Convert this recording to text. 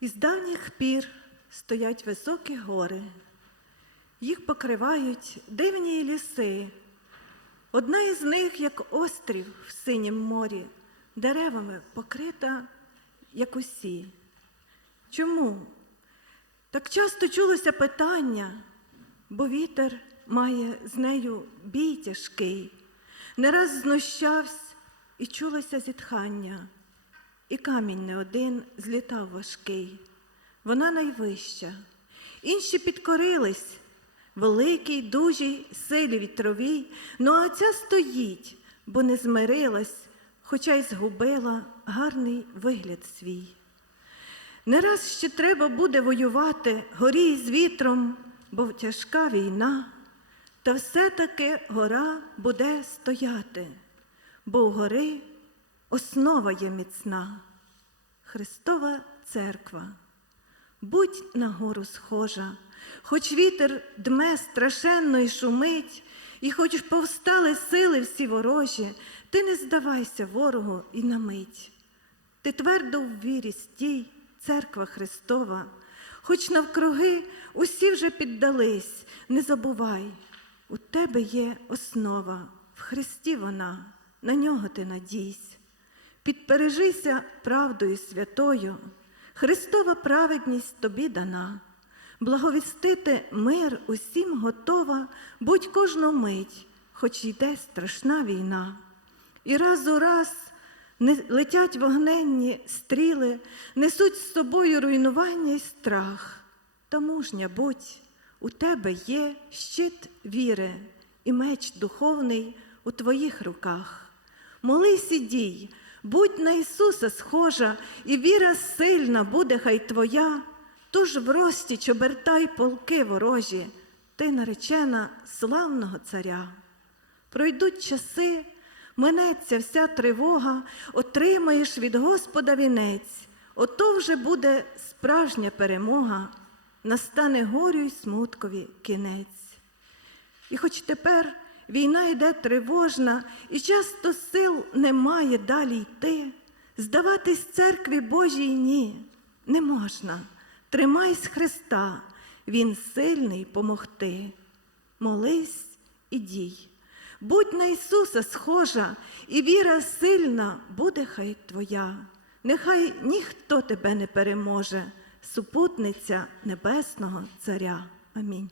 Із давніх пір стоять високі гори, їх покривають дивні ліси. Одна із них, як острів в синім морі, деревами покрита, як усі. Чому? Так часто чулося питання, бо вітер має з нею бій тяжкий, не раз знущався і чулося зітхання, і камінь не один злітав важкий. Вона найвища. Інші підкорились, великій, дужій, силі вітровій, ну а ця стоїть, бо не змирилась, хоча й згубила гарний вигляд свій. Не раз ще треба буде воювати горі з вітром, бо тяжка війна, та все-таки гора буде стояти, бо у гори основа є міцна, Христова церква. Будь на гору схожа, хоч вітер дме страшенно й шумить, і хоч повстали сили всі ворожі, ти не здавайся ворогу і на мить. Ти твердо в вірі стій, церква Христова, хоч навкруги усі вже піддались, не забувай, у тебе є основа, в Христі вона, на нього ти надійсь. Підпережися правдою святою, Христова праведність тобі дана, благовістити мир усім готова, будь кожну мить, хоч йде страшна війна. І раз у раз не летять вогненні стріли, несуть з собою руйнування й страх. Та мужня будь, у тебе є щит віри і меч духовний у твоїх руках. Молись і дій, будь на Ісуса схожа, і віра сильна буде хай твоя, тож в розтіч обертай полки ворожі, ти наречена славного царя. Пройдуть часи, минеться вся тривога, отримаєш від Господа вінець, ото вже буде справжня перемога, настане горю й смуткові кінець. І хоч тепер війна йде тривожна, і часто сил немає далі йти, здаватись церкві Божій ні, не можна. Тримайсь Христа, Він сильний помогти. Молись і дій. Будь на Ісуса схожа, і віра сильна буде хай твоя. Нехай ніхто тебе не переможе, супутниця Небесного Царя. Амінь.